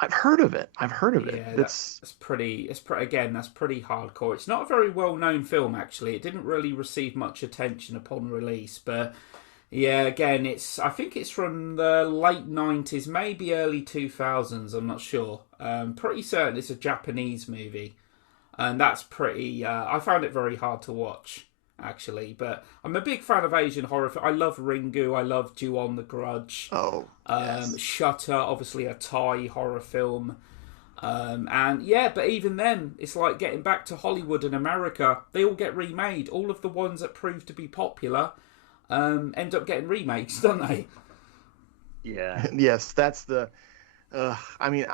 I've heard of it. I've heard of it. Yeah, It's again, that's pretty hardcore. It's not a very well known film actually. It didn't really receive much attention upon release, but yeah, again, I think it's from the late 90s, maybe early 2000s. I'm not sure. Pretty certain it's a Japanese movie, and that's pretty. I found it very hard to watch actually, but I'm a big fan of Asian horror. I love Ringu. I love Ju-on the Grudge. oh yes. Shutter, obviously a Thai horror film. And yeah, but even then, it's like getting back to Hollywood and America. They all get remade. All of the ones that prove to be popular end up getting remakes, don't they? Yeah. Yes, that's the. I mean,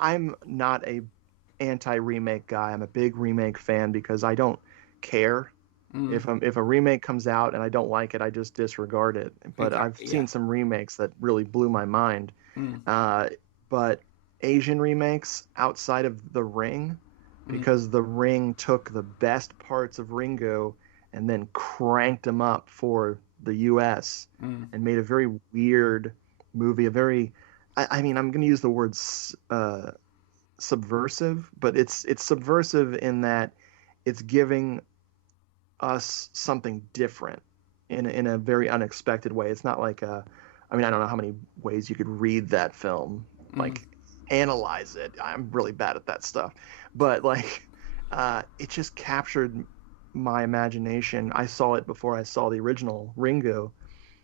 I'm not a anti-remake guy. I'm a big remake fan because I don't care if a remake comes out and I don't like it, I just disregard it. But I've seen some remakes that really blew my mind. But Asian remakes outside of The Ring, because The Ring took the best parts of Ringo and then cranked them up for the U.S. And made a very weird movie, a very, I mean, I'm going to use the word subversive, but it's subversive in that it's giving us something different in a very unexpected way. It's not like I mean, I don't know how many ways you could read that film, like analyze it. I'm really bad at that stuff, but like it just captured my imagination. I saw it before I saw the original Ringo.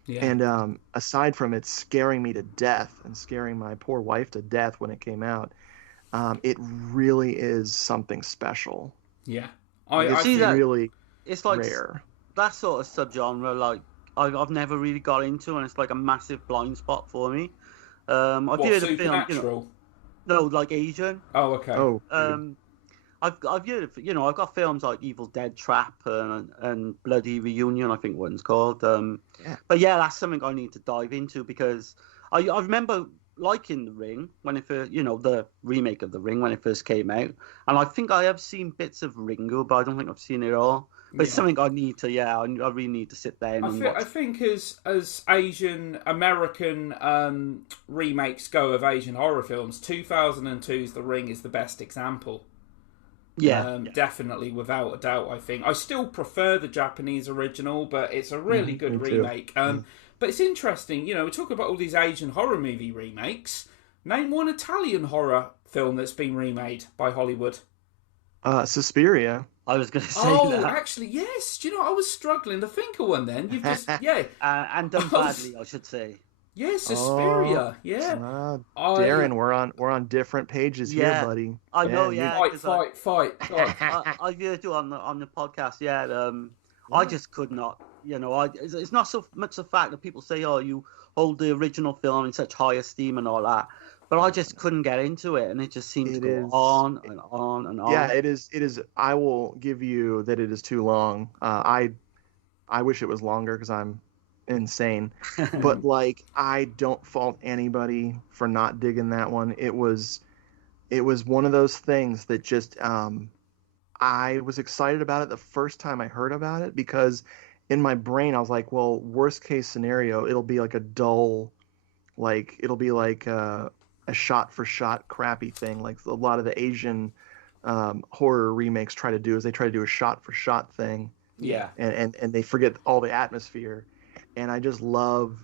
Yeah. And aside from it scaring me to death and scaring my poor wife to death when it came out, it really is something special. Yeah. It's see that really it's like rare. that sort of subgenre. Like I've never really got into, and it's like a massive blind spot for me. I've What, heard of film, Supernatural? no, like Asian. Oh, okay. Oh, I've heard of, I've got films like Evil Dead Trap and Bloody Reunion, I think one's called. But yeah, that's something I need to dive into because I remember liking The Ring when it first, the remake of The Ring when it first came out, and I think I have seen bits of Ringo, but I don't think I've seen it all. But it's something I need to, I really need to sit down and watch. I think as Asian American remakes go of Asian horror films, 2002's The Ring is the best example. Yeah, definitely, without a doubt. I think I still prefer the Japanese original, but it's a really good remake. But it's interesting, we talk about all these Asian horror movie remakes. Name one Italian horror film that's been remade by Hollywood. Suspiria. I was going to say that. that. Actually, yes. Do you know, I was struggling to think of one then. You've just, and done badly, I should say. Yeah, Suspiria. Darren, we're on different pages here, buddy. I know, Fight. I heard you on the podcast. I just could not. It's not so much the fact that people say, "Oh, you hold the original film in such high esteem" and all that, but I just couldn't get into it, and it just seemed to go on and on and on. Yeah, it is. I will give you that it is too long. I wish it was longer because I'm insane, but like I don't fault anybody for not digging that one. It was one of those things that just I was excited about it the first time I heard about it because in my brain I was like, well, worst case scenario, it'll be like a dull, like it'll be like a shot for shot crappy thing like a lot of the Asian horror remakes try to do, is they try to do a shot for shot thing. Yeah. And they forget all the atmosphere. And I just love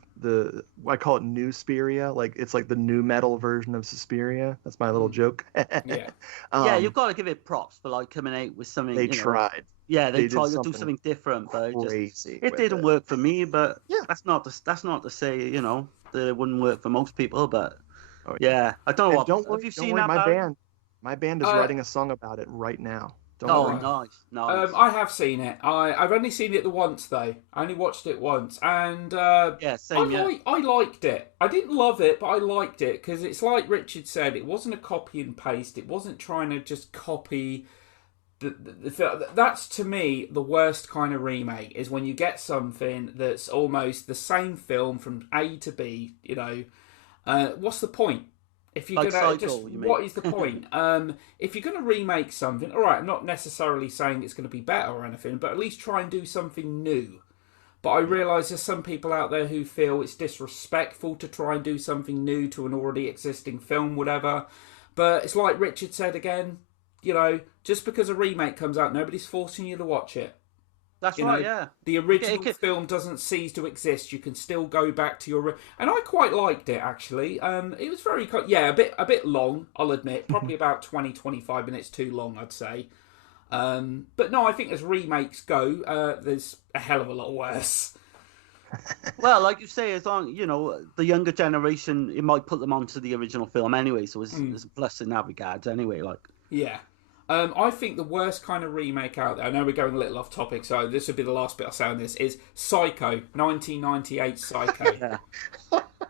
I call it new Speria. Like it's like the new metal version of Suspiria. That's my little joke. Yeah. You've got to give it props for like coming out with something. They tried. Yeah, they tried to do something different, but it didn't work for me. But that's not to say that it wouldn't work for most people. But I don't know. Have you seen that band? My band is writing a song about it right now. Nice. I have seen it. I've only seen it the once though. I only watched it once, and I liked it. I didn't love it, but I liked it because it's like Richard said. It wasn't a copy and paste. It wasn't trying to just copy. That's to me the worst kind of remake is when you get something that's almost the same film from A to B. What's the point? If you're what is the point? If you're gonna remake something, all right, I'm not necessarily saying it's going to be better or anything, but at least try and do something new. But I realise there's some people out there who feel it's disrespectful to try and do something new to an already existing film, whatever. But it's like Richard said again, you know, just because a remake comes out, nobody's forcing you to watch it. That's right, yeah. The original film doesn't cease to exist. You can still go back to your... And I quite liked it, actually. It was very... Yeah, a bit long, I'll admit. Probably about 20, 25 minutes too long, I'd say. But no, I think as remakes go, there's a hell of a lot worse. Well, like you say, as long, you know, the younger generation, it might put them onto the original film anyway, so it's a plus in that regard anyway, like. Yeah. I think the worst kind of remake out there, I know we're going a little off topic, so this would be the last bit I'll say on this, is Psycho, 1998 Psycho. Yeah.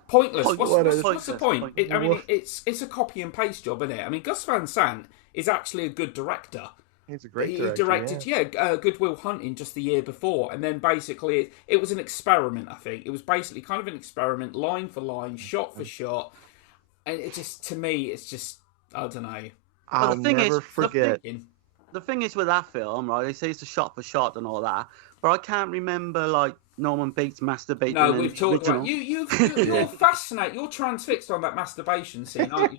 Pointless. What's the point? It's a copy and paste job, isn't it? I mean, Gus Van Sant is actually a good director. He's a great director. He directed, Good Will Hunting just the year before, and then basically it was an experiment, I think. It was basically kind of an experiment, line for line, shot for shot, and it just, to me, it's just, I don't know. I'll never forget. The thing is with that film, right? They say it's a shot for shot and all that, but I can't remember like Norman Bates masturbating. No, we've talked about you're fascinated. You're transfixed on that masturbation scene, aren't you?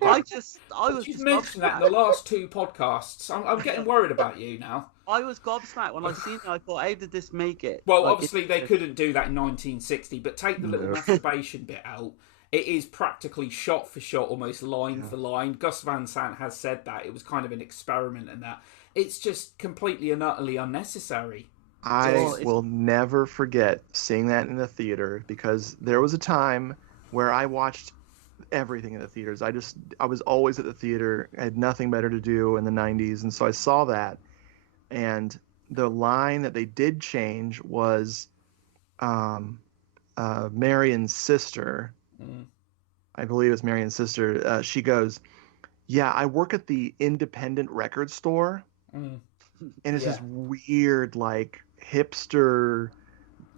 You've mentioned that in the last 2 podcasts. I'm getting worried about you now. I was gobsmacked when I seen it. I thought, how did this make it? Well, obviously they couldn't do that in 1960, but take the little masturbation bit out. It is practically shot for shot, almost line for line. Gus Van Sant has said that. It was kind of an experiment and that. It's just completely and utterly unnecessary. I will never forget seeing that in the theater, because there was a time where I watched everything in the theaters. I was always at the theater. I had nothing better to do in the 90s, and so I saw that. And the line that they did change was Marion's sister. I believe it's Marion's sister. She goes, "Yeah, I work at the independent record store," and it's this weird, like hipster,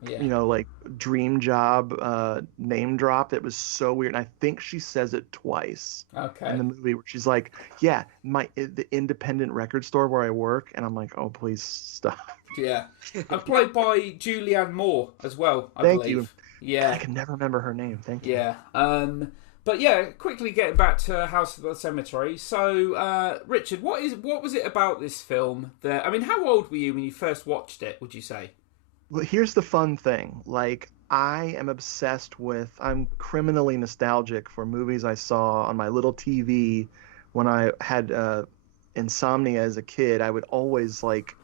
you know, like dream job name drop that was so weird. And I think she says it twice in the movie, where she's like, "Yeah, the independent record store where I work," and I'm like, "Oh, please stop." Yeah, and played by Julianne Moore as well. I believe. Thank you. Yeah, I can never remember her name. Thank you. Yeah. But yeah, quickly getting back to House of the Cemetery. So, Richard, what was it about this film that... I mean, how old were you when you first watched it, would you say? Well, here's the fun thing. Like, I am obsessed with... I'm criminally nostalgic for movies I saw on my little TV when I had insomnia as a kid. I would always, like,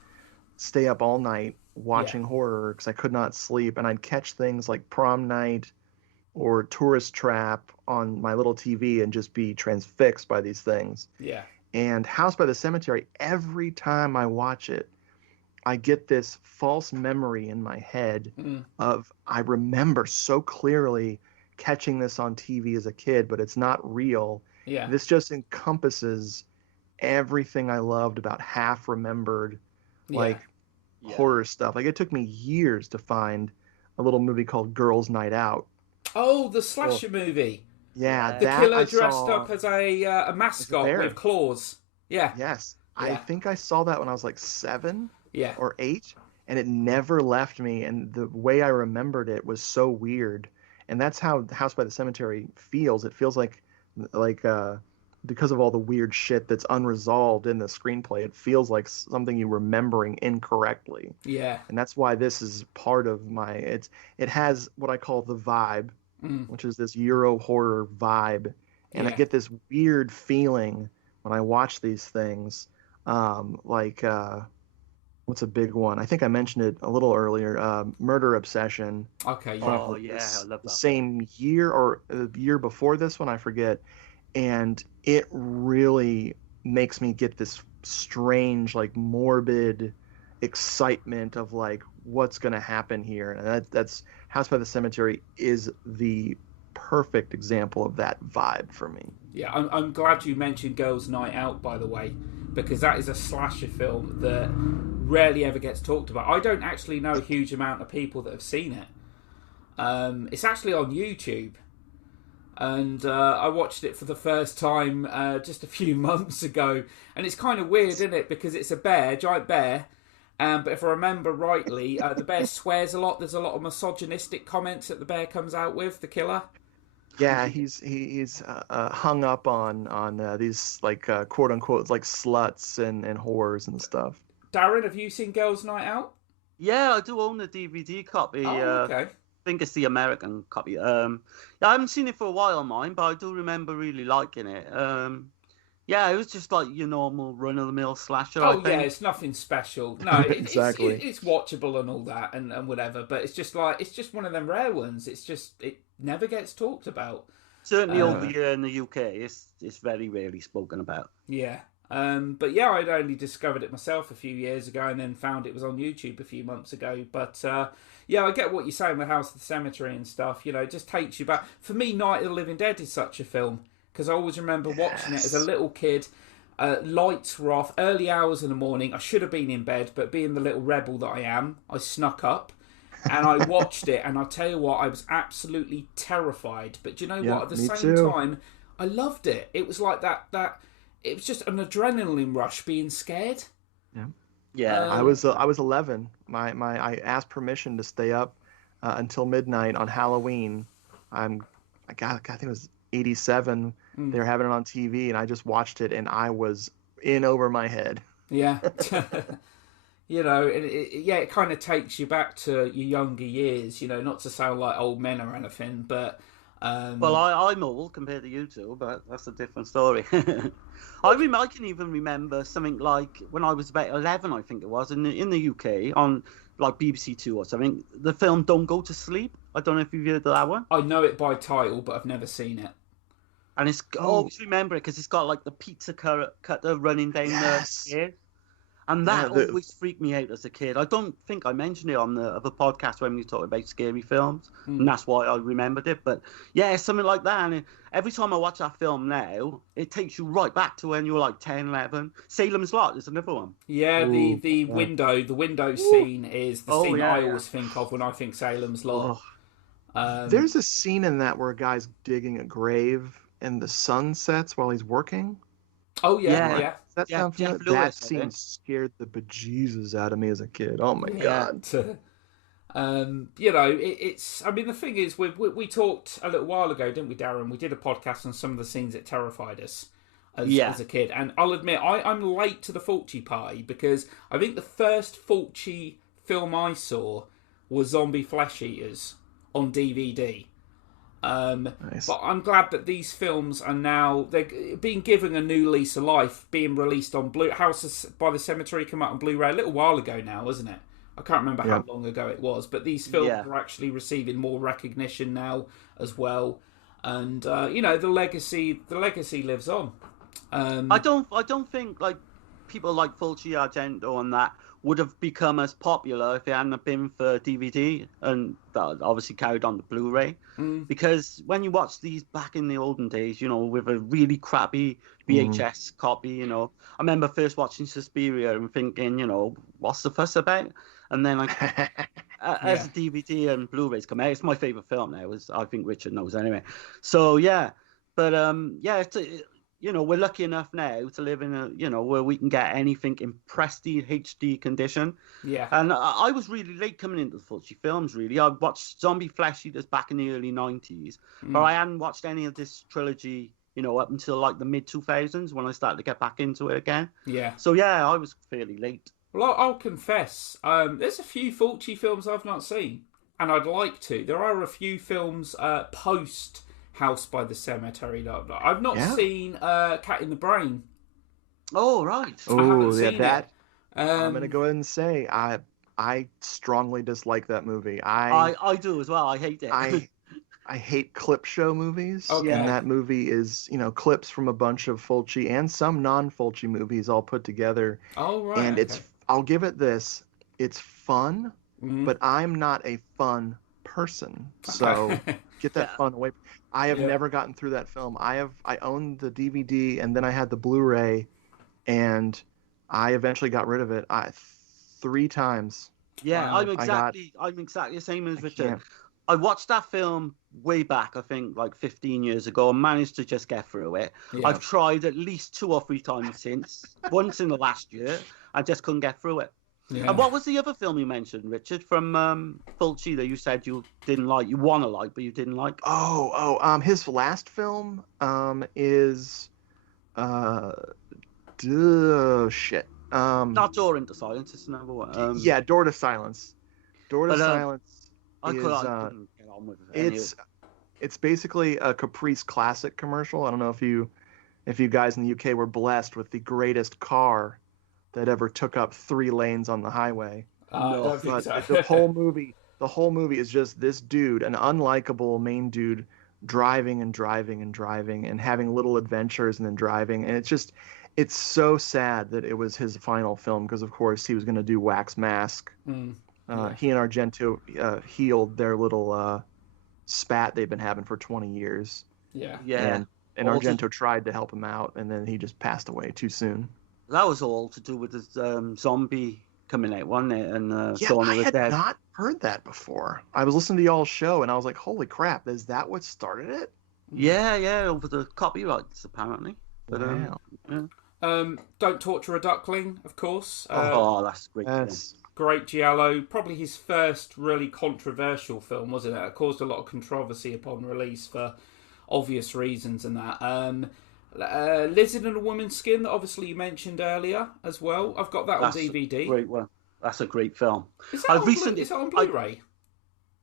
stay up all night watching horror because I could not sleep, and I'd catch things like Prom Night or Tourist Trap on my little TV and just be transfixed by these things. Yeah. And House by the Cemetery, every time I watch it, I get this false memory in my head of, I remember so clearly catching this on TV as a kid, but it's not real. Yeah. This just encompasses everything I loved about half remembered, horror stuff. Like, it took me years to find a little movie called Girls Night Out. Oh, the slasher movie. Yeah, the killer dressed up as a mascot with claws. Yeah. Yes. Yeah. I think I saw that when I was like 7 yeah. or 8, and it never left me. And the way I remembered it was so weird. And that's how House by the Cemetery feels. It feels like because of all the weird shit that's unresolved in the screenplay, it feels like something you're remembering incorrectly. Yeah. And that's why this is part of my... It has what I call the vibe, which is this Euro horror vibe. And I get this weird feeling when I watch these things. What's a big one? I think I mentioned it a little earlier. Murder Obsession. Okay. Oh, yeah. I love that. Same year or the year before this one, I forget. And it really makes me get this strange, like, morbid excitement of, like, what's going to happen here. And that's House by the Cemetery is the perfect example of that vibe for me. Yeah, I'm glad you mentioned Girls' Night Out, by the way, because that is a slasher film that rarely ever gets talked about. I don't actually know a huge amount of people that have seen it. It's actually on YouTube. And I watched it for the first time just a few months ago. And it's kind of weird, isn't it? Because it's a bear, giant bear, But if I remember rightly, the bear swears a lot. There's a lot of misogynistic comments that the bear comes out with, the killer. Yeah, he's hung up on these like quote unquote like sluts and whores and stuff. Darren, have you seen Girls' Night Out? Yeah, I do own the DVD copy. Oh, okay. I think it's the American copy. Yeah, I haven't seen it for a while, mine, but I do remember really liking it. Yeah, it was just like your normal run-of-the-mill slasher. Oh, yeah, it's nothing special. No, exactly. It's watchable and all that and whatever, but it's just one of them rare ones. It never gets talked about. Certainly over here in the UK, it's very rarely spoken about. Yeah. But yeah, I'd only discovered it myself a few years ago and then found it was on YouTube a few months ago. But yeah, I get what you're saying with House of the Cemetery and stuff. You know, it just takes you back. For me, Night of the Living Dead is such a film because I always remember watching it as a little kid. Lights were off, early hours in the morning. I should have been in bed, but being the little rebel that I am, I snuck up and I watched it. And I'll tell you what, I was absolutely terrified. But do you know what? At the same time, I loved it. It was like that. It was just an adrenaline rush being scared. Yeah. I was 11. I asked permission to stay up until midnight on Halloween. I think it was 87. They were having it on TV, and I just watched it, and I was in over my head. Yeah. You know, it kind of takes you back to your younger years. You know, not to sound like old men or anything, but. Well, I'm old compared to you two, but that's a different story. I can even remember something like when I was about 11, I think it was, in the UK on like BBC Two or something. The film Don't Go to Sleep. I don't know if you've heard of that one. I know it by title, but I've never seen it. And I always remember it because it's got like the pizza cutter running down the stairs. And that always freaked me out as a kid. I don't think I mentioned it on the other podcast when we talked about scary films, and that's why I remembered it. But yeah, something like that. And every time I watch that film now, it takes you right back to when you were like 10, 11. Salem's Lot is another one. Yeah, the window scene is the scene I always think of when I think Salem's Lot. There's a scene in that where a guy's digging a grave and the sun sets while he's working. Oh yeah. That sounds that scene scared the bejesus out of me as a kid. Oh my god. You know, it's. I mean, the thing is, we talked a little while ago, didn't we, Darren? We did a podcast on some of the scenes that terrified us as a kid, and I'll admit I'm late to the Fulci party because I think the first Fulci film I saw was Zombie Flesh Eaters on DVD. Nice. But I'm glad that these films are now they're being given a new lease of life, being released on House by the Cemetery came out on Blu-ray a little while ago now, wasn't it? I can't remember how long ago it was, but these films are actually receiving more recognition now as well, and you know the legacy lives on. I don't think like people like Fulci, Argento, and that would have become as popular if it hadn't been for DVD, and that obviously carried on the Blu-ray. Because when you watch these back in the olden days, you know, with a really crappy VHS copy, you know, I remember first watching Suspiria and thinking, you know, what's the fuss about? And then as DVD and Blu-rays come out, it's my favorite film now, as I think Richard knows anyway. So yeah, but it's you know, we're lucky enough now to live in a, you know, where we can get anything in pristine HD condition. Yeah. And I was really late coming into the Fulci films, really. I watched Zombie Flesh Eaters back in the early 90s, but I hadn't watched any of this trilogy, you know, up until like the mid-2000s when I started to get back into it again. Yeah. So yeah, I was fairly late. Well, I'll confess, there's a few Fulci films I've not seen, and I'd like to. There are a few films post House by the Cemetery that I've not seen. Cat in the Brain. Oh right. Oh yeah, that. I'm gonna go ahead and say I strongly dislike that movie. I do as well. I hate it. I hate clip show movies. Okay. And that movie is, you know, clips from a bunch of Fulci and some non-Fulci movies all put together. Oh right. And I'll give it this. It's fun, but I'm not a fun person. So get that fun away. I have never gotten through that film. I owned the DVD and then I had the Blu-ray, and I eventually got rid of it 3 times. Yeah, I'm exactly the same as Richard. I watched that film way back, I think like 15 years ago, and managed to just get through it. Yeah. I've tried at least 2 or 3 times since. Once in the last year, I just couldn't get through it. Yeah. And what was the other film you mentioned, Richard, from Fulci that you said you didn't like, you want to like, but you didn't like? His last film is shit. Not Door into Silence. It's another one. Yeah, Door to Silence. Door to Silence. I couldn't get on with it. It's basically a Caprice Classic commercial. I don't know if you guys in the UK were blessed with the greatest car that ever took up 3 lanes on the highway. No, but the whole movie is just this dude, an unlikable main dude, driving and having little adventures and then driving, and it's so sad that it was his final film because of course he was going to do Wax Mask. He and Argento healed their little spat they've been having for 20 years. Yeah. And Argento tried to help him out, and then he just passed away too soon. That was all to do with the zombie coming out, wasn't it? And I had not heard that before. I was listening to y'all's show, and I was like, "Holy crap! Is that what started it?" Yeah, over the copyrights apparently. But Don't Torture a Duckling, of course. That's great. Yes. Great giallo, probably his first really controversial film, wasn't it? It caused a lot of controversy upon release for obvious reasons and that. Lizard in a Woman's Skin, that obviously you mentioned earlier as well. I've got that on DVD. Great one. That's a great film. Is that on Blu-ray?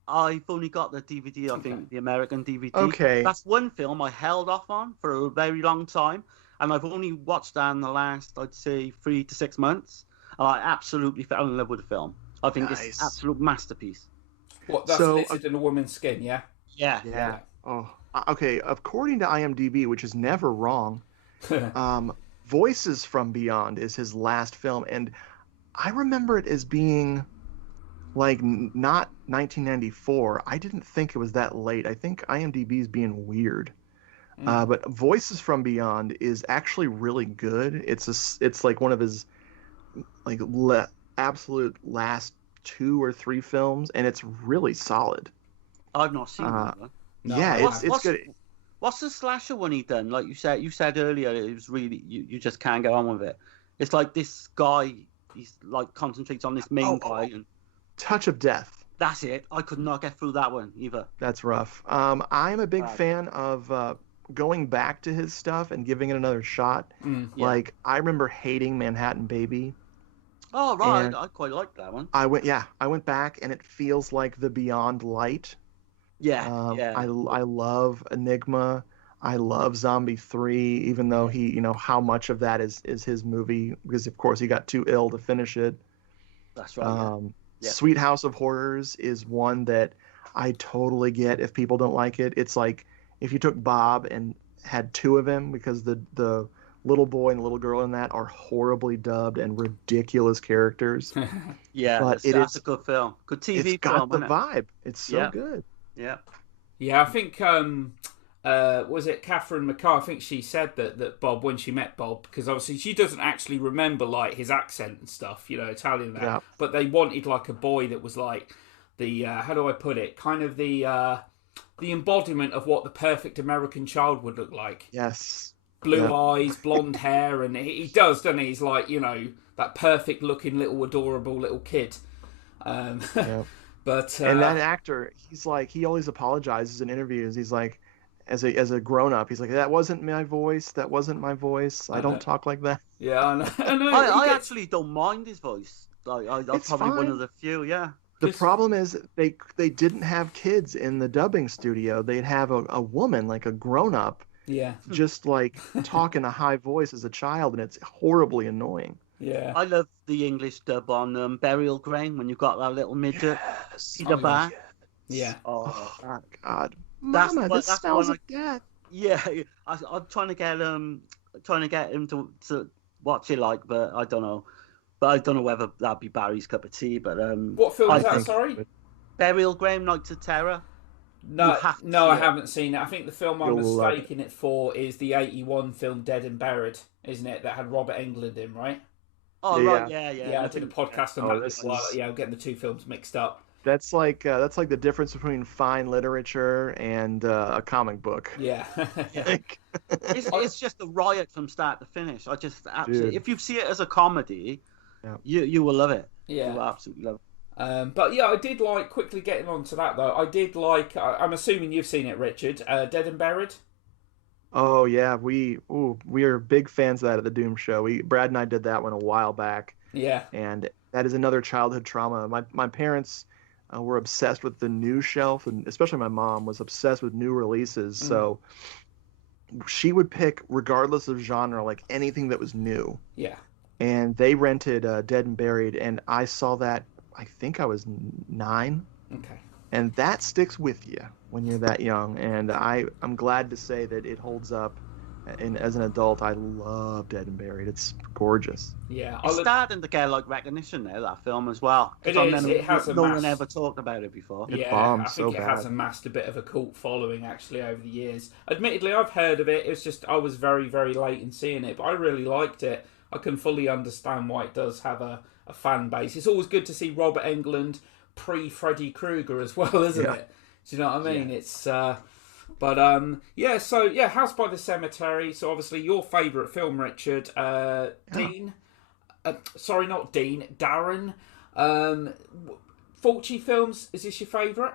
I've only got the DVD, I think, the American DVD. Okay. That's one film I held off on for a very long time, and I've only watched that in the last, I'd say, 3 to 6 months. And I absolutely fell in love with the film. I think it's an absolute masterpiece. What, that's Lizard in a Woman's Skin, yeah? Yeah. Oh, okay. According to IMDb, which is never wrong, Voices from Beyond is his last film, and I remember it as being like not 1994. I didn't think it was that late. I think IMDb is being weird. But Voices from Beyond is actually really good. It's like one of his like absolute last 2 or 3 films, and it's really solid. I've not seen that. No, yeah, it's good. What's the slasher one he done? Like you said earlier, it was really you just can't get on with it. It's like this guy, he's like concentrates on this main guy. And Touch of Death. That's it. I could not get through that one either. That's rough. I'm a big fan of going back to his stuff and giving it another shot. Like I remember hating Manhattan Baby. Oh right, I quite like that one. I went back, and it feels like the Beyond Light. I love Enigma. I love Zombie 3, even though he, how much of that is his movie, because of course he got too ill to finish it. That's right. Sweet House of Horrors is one that I totally get if people don't like it. It's like if you took Bob and had 2 of him, because the little boy and the little girl in that are horribly dubbed and ridiculous characters. But that's a good film. Good TV film. It's got the vibe. It's so good. Yeah, I think was it Catherine McCarr? I think she said that Bob, when she met Bob, because obviously she doesn't actually remember like his accent and stuff, Italian and that. But they wanted like a boy that was like the how do I put it? Kind of the embodiment of what the perfect American child would look like. Yes. Blue eyes, blonde hair, and he does, doesn't he? He's like, that perfect looking little adorable little kid. But and that actor, he's like, he always apologizes in interviews. He's like, as a grown up, he's like, that wasn't my voice. That wasn't my voice. I don't talk like that. Yeah, I know. I actually don't mind his voice. I'm probably one of the few. Yeah. The problem is they didn't have kids in the dubbing studio. They'd have a woman, like a grown up. Yeah. Just like talk in a high voice as a child, and it's horribly annoying. Yeah. I love the English dub on Burial Ground when you've got that little midget in the back. Yeah. Oh God. Mama, this smells like death. Yeah, I'm trying to get him to watch it, like, but I don't know. But I don't know whether that'd be Barry's cup of tea. But what film is that? Sorry. Burial Ground, Nights of Terror. No, I haven't seen it. I think the film I'm mistaking it for is the 81 film Dead and Buried, isn't it? That had Robert Englund in, right? Oh, right, yeah. Yeah, I did a podcast on that as well. Yeah, I'm getting the 2 films mixed up. That's like the difference between fine literature and a comic book. Yeah. It's just a riot from start to finish. I just absolutely. If you see it as a comedy, You will love it. Yeah, you will absolutely love it. But yeah, I did like, quickly getting on to that though, I did like, I'm assuming you've seen it, Richard, Dead and Buried. Oh yeah, we are big fans of that at the Doom Show. Brad and I did that one a while back. Yeah. And that is another childhood trauma. My parents were obsessed with the new shelf, and especially my mom was obsessed with new releases. So she would pick, regardless of genre, like anything that was new. Yeah. And they rented Dead and Buried, and I saw that, I think I was 9. Okay. And that sticks with you when you're that young. And I'm glad to say that it holds up. And as an adult, I love Dead and Buried. It's gorgeous. Yeah, it's starting to get like recognition now, that film as well. It is. It has no one ever talked about it before. It bombed I think it has amassed a bit of a cult following actually over the years. Admittedly, I've heard of it. It's just I was very, very late in seeing it, but I really liked it. I can fully understand why it does have a fan base. It's always good to see Robert Englund pre-Freddy Krueger as well, isn't it? Do you know what I mean? Yeah. It's House by the Cemetery. So obviously your favourite film, Richard. Dean. Sorry, not Dean. Darren. Fulci films, is this your favourite?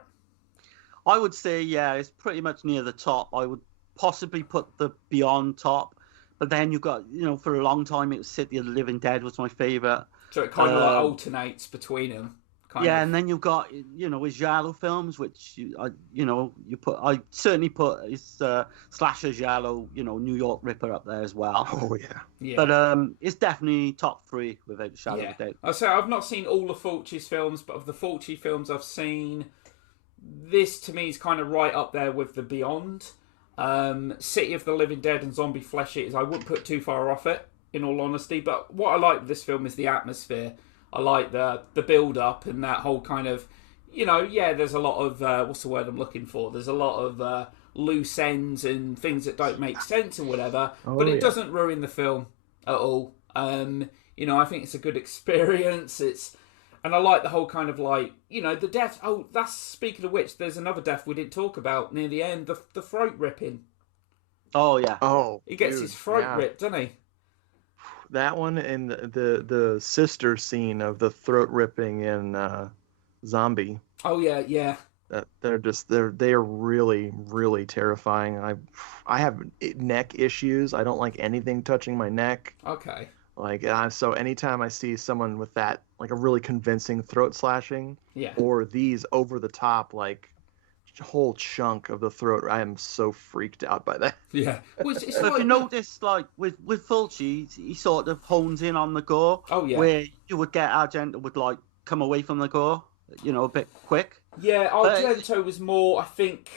I would say, yeah, it's pretty much near the top. I would possibly put The Beyond top. But then you've got, for a long time it was City of the Living Dead was my favourite. So it kind of like alternates between them. And then you've got, his giallo films, which I certainly put his slasher giallo, New York Ripper up there as well. Oh yeah. But it's definitely top 3 without a shadow of a doubt. I say I've not seen all of Fulci's films, but of the Fulci films I've seen, this to me is kind of right up there with The Beyond. City of the Living Dead and Zombie Flesh Eaters, I wouldn't put too far off it, in all honesty. But what I like with this film is the atmosphere. I like the build-up and that whole kind of, there's a lot of, what's the word I'm looking for? There's a lot of loose ends and things that don't make sense and whatever, but it doesn't ruin the film at all. I think it's a good experience. And I like the whole kind of the death. Oh, that's, speaking of which, there's another death we didn't talk about near the end, the throat ripping. Oh, yeah. Oh, he gets his throat ripped, doesn't he? That one and the sister scene of the throat ripping in Zombie. Oh yeah. They are really, really terrifying. I have neck issues. I don't like anything touching my neck. Okay. So anytime I see someone with that, like a really convincing throat slashing, or these over the top, like whole chunk of the throat, I am so freaked out by that. Yeah. Well, if you notice, like with Fulci, he sort of hones in on the gore. Oh yeah. Where you would get Argento would come away from the gore, a bit quick. Yeah, Argento was more, I think.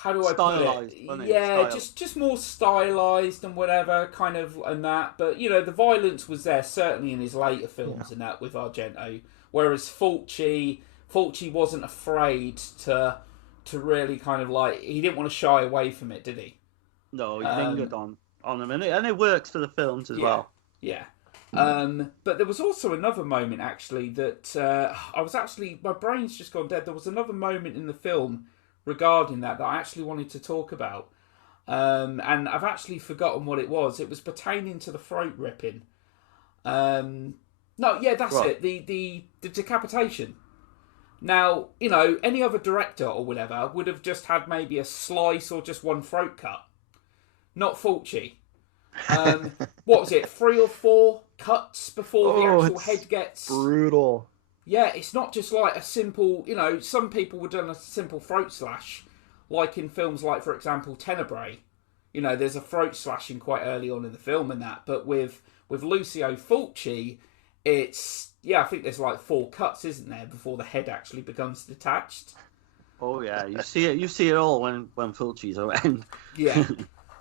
How do I put it? Yeah, just more stylized and whatever, kind of, and that. But the violence was there certainly in his later films and that with Argento. Whereas Fulci wasn't afraid to really kind of he didn't want to shy away from it, did he? No, he lingered on them, and it works for the films as well. Yeah. But there was also another moment actually that my brain's just gone dead. There was another moment in the film regarding that I actually wanted to talk about, and I've actually forgotten what it was. It was pertaining to the throat ripping. It. The decapitation. Now, any other director or whatever would have just had maybe a slice or just one throat cut. Not Fulci. What was it? 3 or 4 cuts before the actual head gets brutal. Yeah, it's not just like a simple, some people would have done a simple throat slash, like in films like, for example, Tenebrae. There's a throat slashing quite early on in the film and that. But with Lucio Fulci, it's, I think there's 4 cuts, isn't there, before the head actually becomes detached. Oh, yeah, you see it all when Fulci's around. Yeah.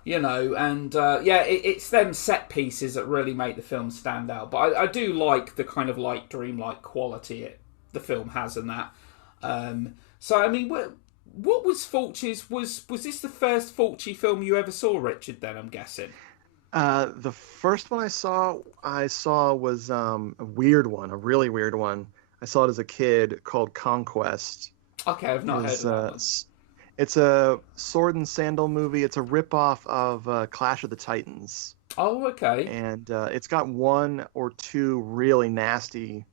It's them set pieces that really make the film stand out. But I do like the kind of dreamlike quality the film has and that. So, I mean, what was Fulci's... Was this the first Fulci film you ever saw, Richard, then, I'm guessing? The first one I saw was a weird one, a really weird one. I saw it as a kid called Conquest. Okay, I've not heard of that one. It's a sword and sandal movie. It's a ripoff of Clash of the Titans. Oh, okay. And it's got one or two really nasty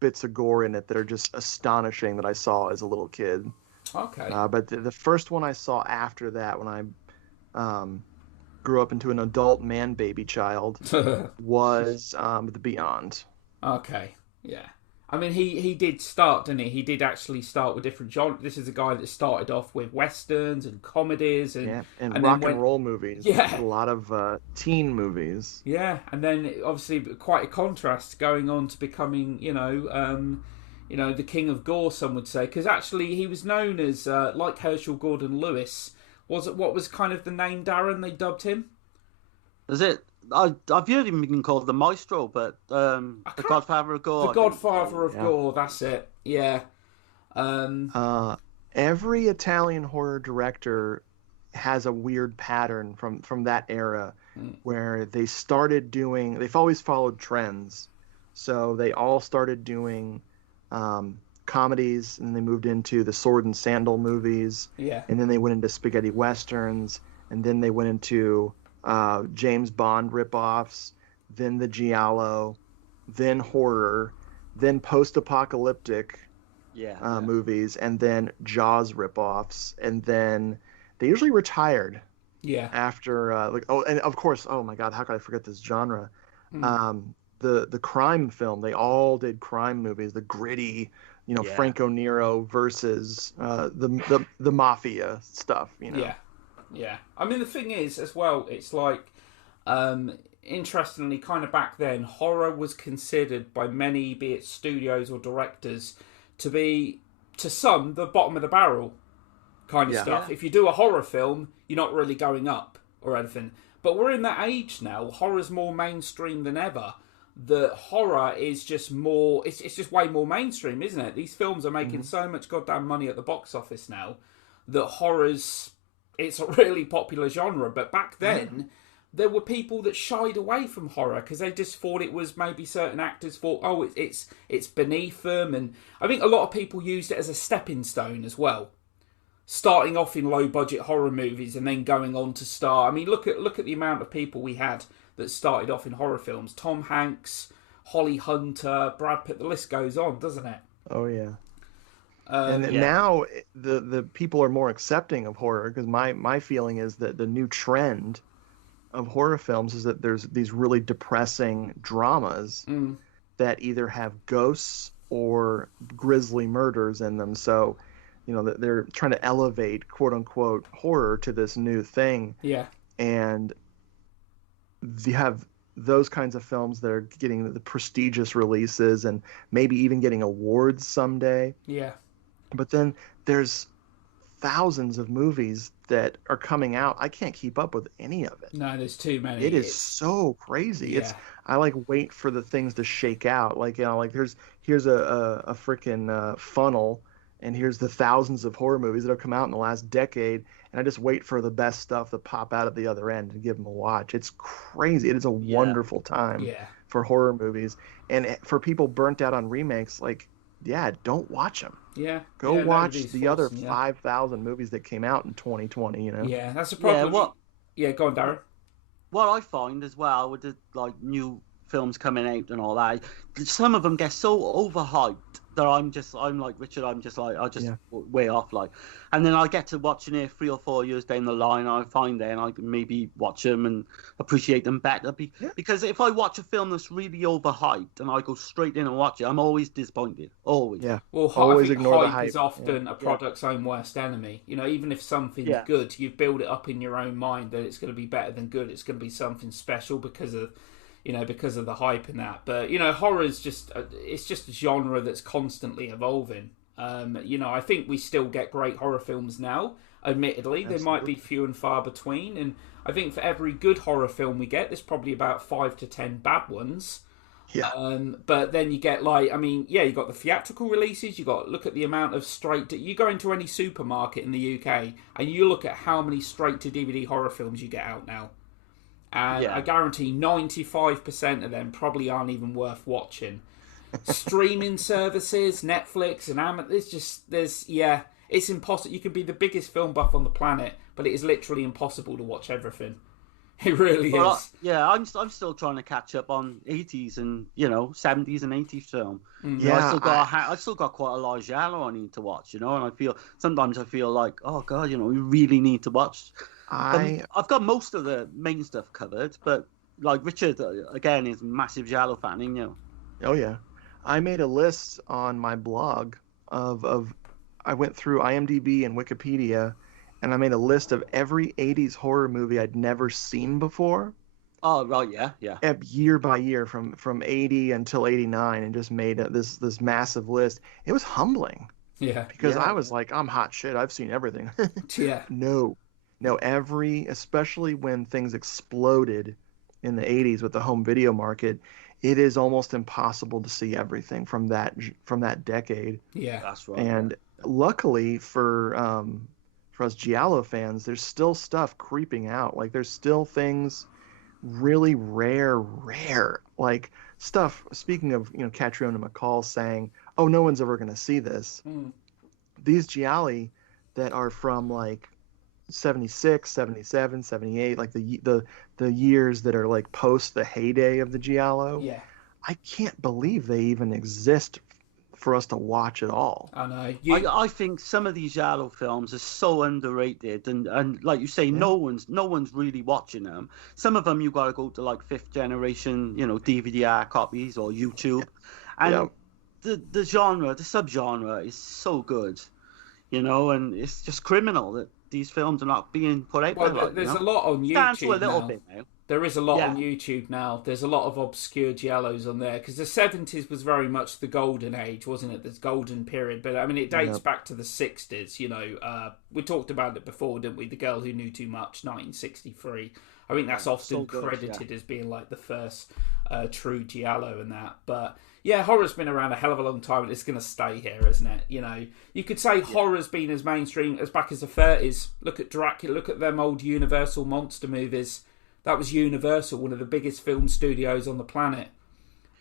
bits of gore in it that are just astonishing that I saw as a little kid. Okay. But the first one I saw after that, when I grew up into an adult man baby child, was The Beyond. Okay, yeah. I mean, he did start, didn't he? He did actually start with different genres. This is a guy that started off with westerns and comedies and rock and roll movies. Yeah, a lot of teen movies. Yeah, and then obviously quite a contrast going on to becoming, the king of gore. Some would say, because actually he was known as like Herschel Gordon Lewis. Was it what was kind of the name, Darren? They dubbed him. Is it? I've heard him being called the Maestro, but the Godfather of Gore. The Godfather of Gore, that's it. Yeah. Every Italian horror director has a weird pattern from that era where they've always followed trends. So they all started doing comedies, and they moved into the sword and sandal movies. Yeah. And then they went into spaghetti westerns, and then they went into James Bond ripoffs, then the giallo, then horror, then post-apocalyptic movies, and then Jaws ripoffs, and then they usually retired. Yeah. After and of course, oh my God, how could I forget this genre? The crime film. They all did crime movies, the gritty, Franco Nero versus the mafia stuff. Yeah. Yeah, I mean the thing is as well, it's like interestingly, kind of back then, horror was considered by many, be it studios or directors, to be to some the bottom of the barrel kind of stuff. Yeah. If you do a horror film, you're not really going up or anything. But we're in that age now. Horror's more mainstream than ever. The horror is just more. It's just way more mainstream, isn't it? These films are making so much goddamn money at the box office now that horror's. It's a really popular genre, but back then there were people that shied away from horror because they just thought it was maybe certain actors thought, oh, it's beneath them, and I think a lot of people used it as a stepping stone as well, starting off in low budget horror movies and then going on to star. I mean, look at the amount of people we had that started off in horror films: Tom Hanks, Holly Hunter, Brad Pitt. The list goes on, doesn't it? Oh yeah. Now the people are more accepting of horror, because my feeling is that the new trend of horror films is that there's these really depressing dramas that either have ghosts or grisly murders in them. So, that they're trying to elevate quote unquote horror to this new thing. Yeah. And you have those kinds of films that are getting the prestigious releases and maybe even getting awards someday. Yeah. But then there's thousands of movies that are coming out. I can't keep up with any of it. No, there's too many. It is so crazy. Yeah. I wait for the things to shake out. Here's a freaking funnel, and here's the thousands of horror movies that have come out in the last decade, and I just wait for the best stuff to pop out at the other end and give them a watch. It's crazy. It is a wonderful time for horror movies, and for people burnt out on remakes, don't watch them. Yeah. Go watch the other 5,000 movies that came out in 2020, Yeah, that's a problem. Go on, Darren. What I find as well with the new films coming out and all that, some of them get so overhyped that I'm like Richard, way off and then I get to watching it 3 or 4 years down the line, and I find then I can maybe watch them and appreciate them better, because if I watch a film that's really overhyped and I go straight in and watch it, I'm always disappointed, always. Well, always ignore the hype. Is often a product's own worst enemy. Even if something's good, you build it up in your own mind that it's going to be better than good. It's going to be something special because of the hype in that. But horror is it's just a genre that's constantly evolving. I think we still get great horror films now. Admittedly, Absolutely. There might be few and far between, and I think for every good horror film we get, there's probably about 5 to 10 bad ones. Yeah. But then you get you got the theatrical releases. Look at the amount of you go into any supermarket in the UK and you look at how many straight to DVD horror films you get out now. And I guarantee 95% of them probably aren't even worth watching. Streaming services, Netflix and Amazon, it's impossible. You can be the biggest film buff on the planet, but it is literally impossible to watch everything. It really is. I'm still trying to catch up on 80s and 70s and 80s film. Yeah, I still got quite a lot of giallo I need to watch, and sometimes I feel like, oh god, we really need to watch. I've got most of the main stuff covered, but like Richard again is a massive giallo fan, isn't you? Oh yeah, I made a list on my blog of I went through IMDb and Wikipedia, and I made a list of every 80s horror movie I'd never seen before. Oh, right, yeah. Year by year from 80 until 89, and just made this massive list. It was humbling. Yeah. Because I was like, I'm hot shit. I've seen everything. Yeah. No, especially when things exploded in the 80s with the home video market, it is almost impossible to see everything from that decade. Yeah. That's right. And luckily for us giallo fans, there's still stuff creeping out. Like there's still things really rare, like stuff. Speaking of, Catriona McCall saying, "Oh, no one's ever going to see this." These gialli that are from like 76, 77, 78, like the years that are like post the heyday of the giallo. Yeah. I can't believe they even exist for us to watch at all. I know. I think some of these giallo films are so underrated, and like you say, no one's really watching them. Some of them you got to go to like 5th generation, DVD copies or YouTube, and the genre, the subgenre is so good, and it's just criminal that these films are not being put out. Well, there's a lot on YouTube a little bit now. There is a lot on YouTube now. There's a lot of obscure giallos on there because the 70s was very much the golden age, wasn't it? This golden period. But I mean, it dates back to the 60s. We talked about it before, didn't we? The Girl Who Knew Too Much, 1963. I think that's often credited as being like the first true giallo and that. But yeah, horror's been around a hell of a long time, and it's going to stay here, isn't it? You could say horror's been as mainstream as back as the 30s. Look at Dracula. Look at them old Universal monster movies. That was Universal, one of the biggest film studios on the planet.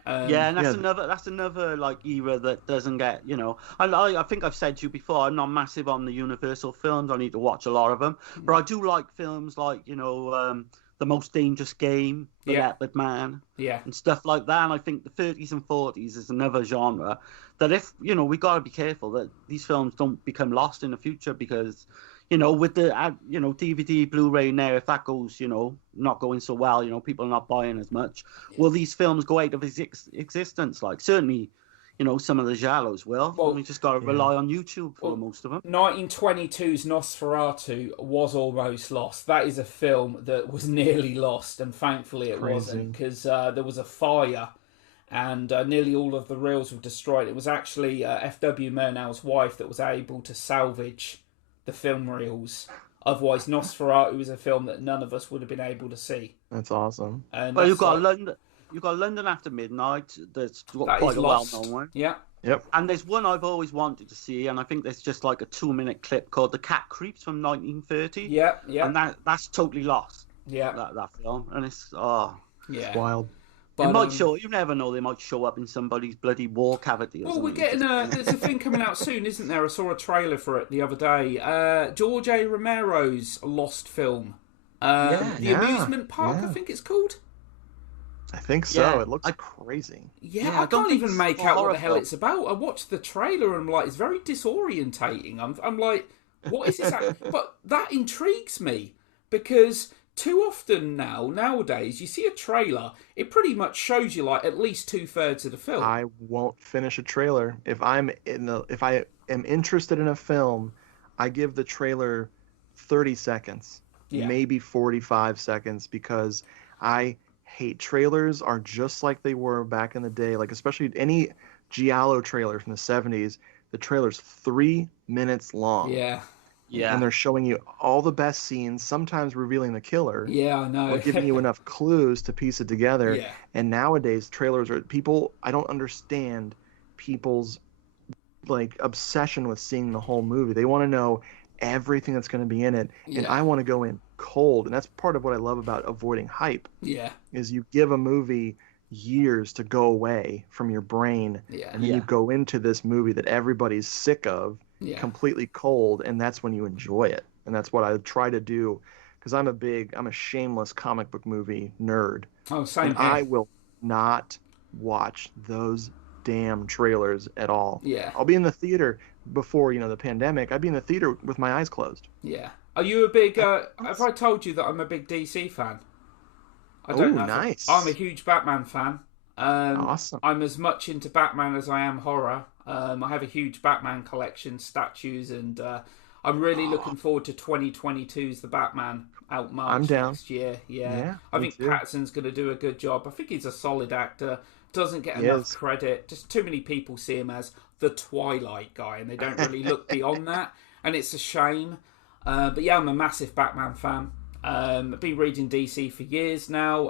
And that's another like era that doesn't get, I think I've said to you before, I'm not massive on the Universal films. I need to watch a lot of them, but I do like films like The Most Dangerous Game, The Leopard Man, and stuff like that. And I think the 30s and 40s is another genre that if we got to be careful that these films don't become lost in the future because. With the DVD, Blu-ray now, if that goes, not going so well, people are not buying as much. Will these films go out of existence? Like certainly, some of the giallos will. Well, we just got to rely on YouTube for most of them. 1922's Nosferatu was almost lost. That is a film that was nearly lost, and thankfully it wasn't because there was a fire. And nearly all of the reels were destroyed. It was actually F.W. Murnau's wife that was able to salvage the film reels. Otherwise, Nosferatu is a film that none of us would have been able to see. That's awesome. And you've got London After Midnight. That's quite a well-known one. Yeah. Yep. And there's one I've always wanted to see, and I think there's just like a 2-minute clip called "The Cat Creeps" from 1930. Yeah. And that's totally lost. Yeah. That film, and it's it's wild. It might show. You never know. They might show up in somebody's bloody wall cavity. Well, we're getting there's a thing coming out soon, isn't there? I saw a trailer for it the other day. George A. Romero's lost film, The Amusement Park. I think it's called. I think so. Yeah. It looks crazy. Yeah, I can't even make out what the hell it's about. I watched the trailer and I'm like, it's very disorientating. I'm like, what is this? But that intrigues me because. Too often nowadays, you see a trailer, it pretty much shows you like at least 2/3 of the film. I won't finish a trailer if I am interested in a film. I give the trailer 30 seconds, maybe 45 seconds, because I hate trailers are just like they were back in the day. Like especially any giallo trailer from the 70s, the trailer's 3 minutes long. Yeah, and they're showing you all the best scenes, sometimes revealing the killer. Yeah, I know. Or giving you enough clues to piece it together. Yeah. And nowadays, trailers are I don't understand people's like obsession with seeing the whole movie. They want to know everything that's going to be in it, and I want to go in cold. And that's part of what I love about avoiding hype. Yeah, is you give a movie years to go away from your brain, and then you go into this movie that everybody's sick of. Completely cold, and that's when you enjoy it. And that's what I try to do because I'm a shameless comic book movie nerd. Oh, same and here. I will not watch those damn trailers at all. Yeah. I'll be in the theater before, the pandemic. I'd be in the theater with my eyes closed. Yeah. Are you a big, have I told you that I'm a big DC fan? I don't know. Nice. I'm a huge Batman fan. Awesome. I'm as much into Batman as I am horror. I have a huge Batman collection, statues, and I'm really looking forward to 2022's The Batman out March next year. Yeah. I think Pattinson's going to do a good job. I think he's a solid actor. Doesn't get enough credit. Just too many people see him as the Twilight guy, and they don't really look beyond that. And it's a shame. But yeah, I'm a massive Batman fan. I've been reading DC for years now.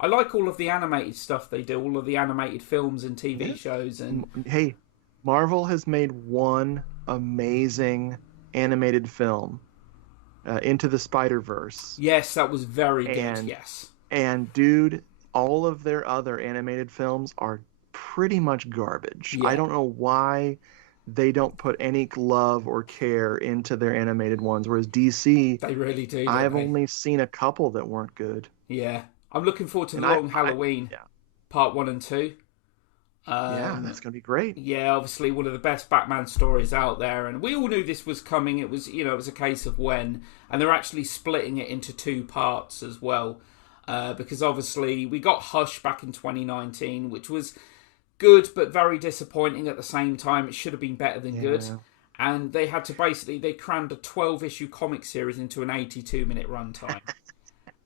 I like all of the animated stuff they do, all of the animated films and TV shows. And hey, Marvel has made one amazing animated film, Into the Spider-Verse. Yes, that was very good. Yes. And dude, all of their other animated films are pretty much garbage. I don't know why they don't put any love or care into their animated ones, whereas DC, they really do. I've only seen a couple that weren't good. Yeah, I'm looking forward to Long Halloween, part 1 and 2. That's gonna be great. Yeah, obviously one of the best Batman stories out there, and we all knew this was coming. It was, it was a case of when, and they're actually splitting it into 2 parts as well, because obviously we got Hush back in 2019, which was good but very disappointing at the same time. It should have been better than good, and they had to they crammed a 12-issue comic series into an 82-minute runtime.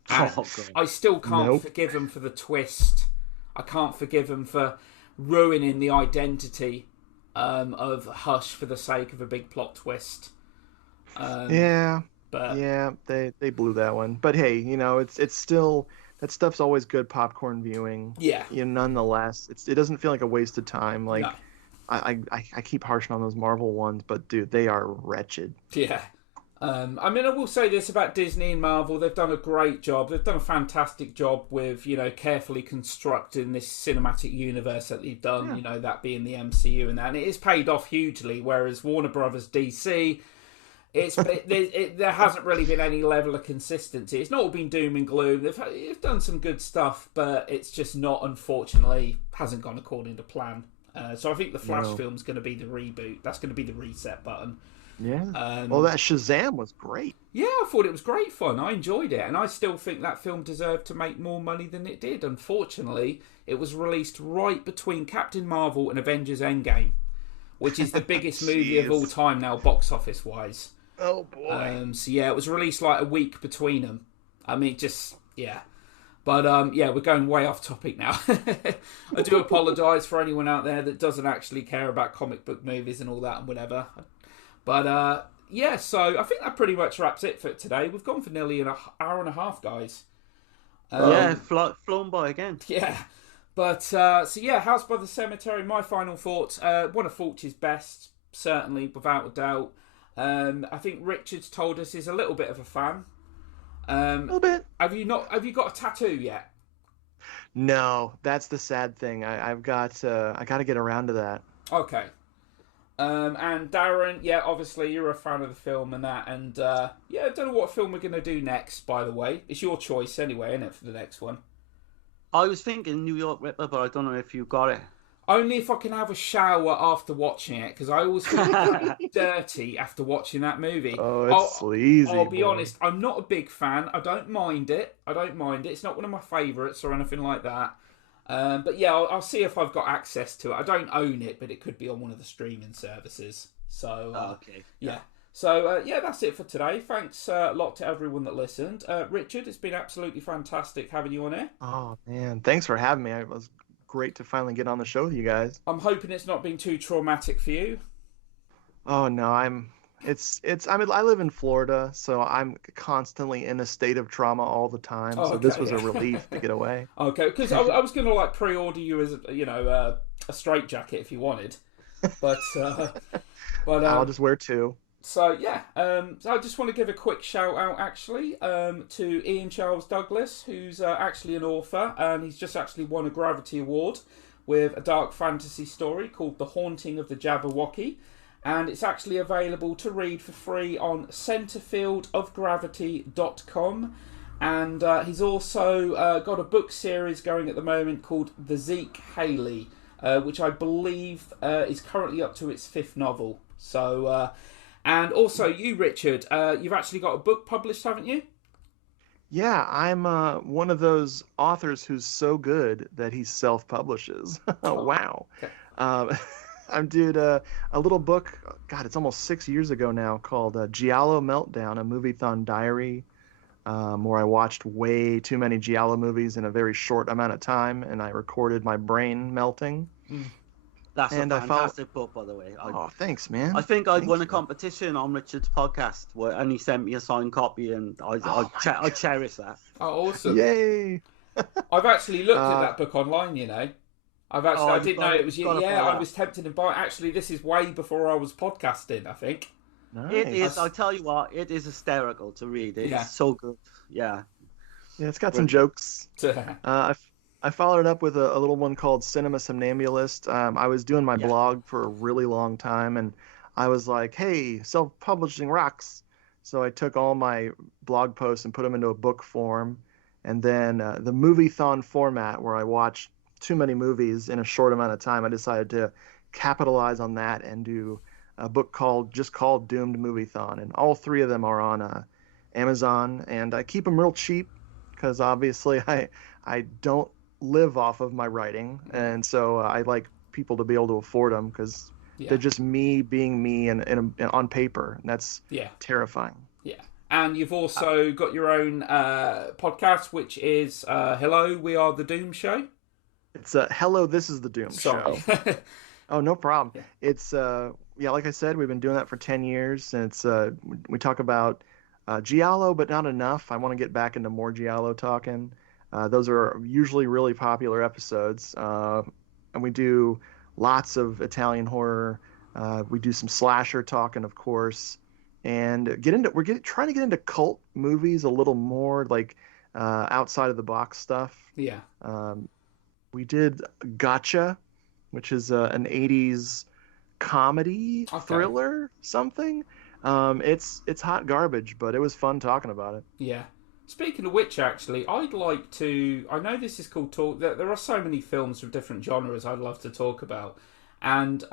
I still can't forgive them for the twist. I can't forgive them for ruining the identity of Hush for the sake of a big plot twist. They blew that one. But hey, it's still, that stuff's always good popcorn viewing. Yeah. Nonetheless, it doesn't feel like a waste of time. Like, no. I keep harshing on those Marvel ones, but dude, they are wretched. Yeah. I will say this about Disney and Marvel. They've done a great job. They've done a fantastic job with, carefully constructing this cinematic universe that they've done, that being the MCU and that. And it has paid off hugely, whereas Warner Brothers DC, there hasn't really been any level of consistency. It's not all been doom and gloom. They've done some good stuff, but it's just not, unfortunately, hasn't gone according to plan. So I think the Flash film's going to be the reboot. That's going to be the reset button. Yeah. That Shazam was great. Yeah, I thought it was great fun. I enjoyed it, and I still think that film deserved to make more money than it did. Unfortunately, it was released right between Captain Marvel and Avengers Endgame, which is the biggest movie of all time now, box office wise. Oh boy. It was released like a week between them. But we're going way off topic now. I do apologise for anyone out there that doesn't actually care about comic book movies and all that and whatever. But, so I think that pretty much wraps it for today. We've gone for nearly an hour and a half, guys. Flown by again. Yeah. But, House by the Cemetery, my final thoughts. One of Fulci's best, certainly, without a doubt. I think Richard's told us he's a little bit of a fan. A little bit. Have you got a tattoo yet? No, that's the sad thing. I got to get around to that. Okay. And Darren, obviously you're a fan of the film and that, and I don't know what film we're going to do next, by the way. It's your choice anyway, isn't it, for the next one? I was thinking New York Ripper, but I don't know if you got it. Only if I can have a shower after watching it, because I always feel dirty after watching that movie. Oh, it's sleazy. I'll be honest, I'm not a big fan. I don't mind it. It's not one of my favourites or anything like that. I'll see if I've got access to it. I don't own it, but it could be on one of the streaming services. So, okay. Yeah. So, that's it for today. Thanks a lot to everyone that listened. Richard, it's been absolutely fantastic having you on here. Oh, man. Thanks for having me. It was great to finally get on the show with you guys. I'm hoping it's not been too traumatic for you. Oh, no. I live in Florida, so I'm constantly in a state of trauma all the time. So this was a relief to get away. Okay, because I was going to pre-order you as a straitjacket if you wanted, but I'll just wear 2. So I just want to give a quick shout out actually to Ian Charles Douglas, who's actually an author, and he's just actually won a Gravity Award with a dark fantasy story called The Haunting of the Jabberwocky. and it's actually available to read for free on centerfieldofgravity.com. And he's also got a book series going at the moment called The Zeke Haley, which I believe is currently up to its 5th novel. So, and also you, Richard, you've actually got a book published, haven't you? Yeah, I'm one of those authors who's so good that he self-publishes. Wow. Okay. I did a little book, God, it's almost 6 years ago now, called Giallo Meltdown, a movie-thon diary, where I watched way too many Giallo movies in a very short amount of time, and I recorded my brain melting. That's a fantastic book, by the way. Oh, thanks, man. I think I won a competition on Richard's podcast, and he sent me a signed copy, and I cherish that. Oh, awesome! Yay! I've actually looked at that book online. You know, I didn't know it was you. Yeah, I was tempted to buy it. Actually, this is way before I was podcasting, I think. Nice. It is. I tell you what, it is hysterical to read. It's so good. Yeah. Yeah, it's got some jokes. I followed it up with a little one called Cinema Somnambulist. I was doing my blog for a really long time, and I was like, hey, self-publishing rocks. So I took all my blog posts and put them into a book form. And then the movie-thon format, where I watched too many movies in a short amount of time, I decided to capitalize on that and do a book called Doomed Movie-thon. And all 3 of them are on Amazon. And I keep them real cheap because obviously I don't live off of my writing, and so I like people to be able to afford them because they're just me being me and on paper, and that's terrifying. Yeah, and you've also got your own podcast, which is Hello, We Are the Doom Show. It's Hello, This is the Doom Show. Oh, no problem. Yeah. It's like I said, we've been doing that for 10 years, and it's we talk about Giallo, but not enough. I want to get back into more Giallo talking. Those are usually really popular episodes, and we do lots of Italian horror. We do some slasher talking, of course, and we're trying to get into cult movies a little more, like outside of the box stuff. Yeah. We did Gotcha, which is an 80s comedy thriller something. It's hot garbage, but it was fun talking about it. Yeah. Speaking of which, actually, I'd like to... I know this is called Talk... There are so many films of different genres I'd love to talk about. And,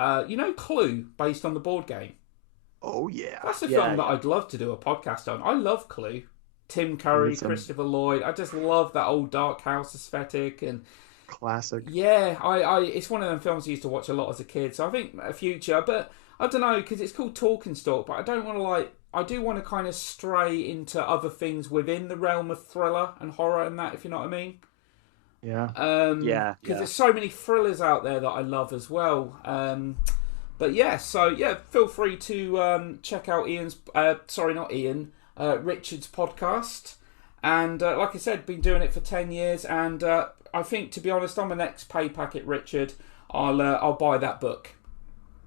Clue, based on the board game? Oh, yeah. That's a film that I'd love to do a podcast on. I love Clue. Tim Curry, Christopher Lloyd. I just love that old dark house aesthetic. And classic. Yeah, it's one of them films I used to watch a lot as a kid. So I think a future, but I don't know, because it's called Talk and Stalk, but I don't want to, I do want to kind of stray into other things within the realm of thriller and horror and that, if you know what I mean. Yeah. Because there's so many thrillers out there that I love as well. But yeah, feel free to check out Richard's podcast. And like I said, been doing it for 10 years. And I think, to be honest, on my next pay packet, Richard, I'll buy that book.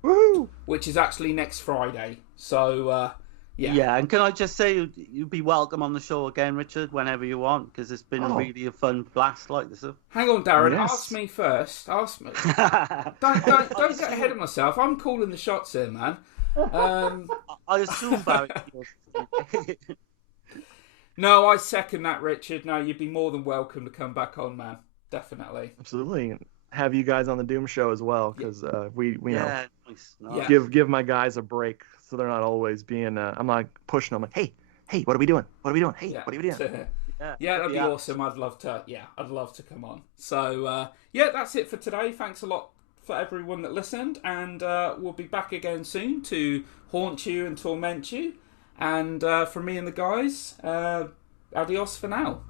Woohoo! Which is actually next Friday. So... Yeah, and can I just say you'd be welcome on the show again, Richard, whenever you want, because it's been really a fun blast like this. Hang on, Darren. Yes. Ask me first. Ask me. don't get ahead of myself. I'm calling the shots here, man. I assume Barry. No, I second that, Richard. No, you'd be more than welcome to come back on, man. Definitely. Absolutely. Have you guys on the Doom Show as well, because we nice. Give my guys a break. So they're not always being. I'm not pushing them. Like, hey, what are we doing? What are we doing? Hey, what are we doing? That'd be awesome. I'd love to come on. So that's it for today. Thanks a lot for everyone that listened, and we'll be back again soon to haunt you and torment you. And from me and the guys, adios for now.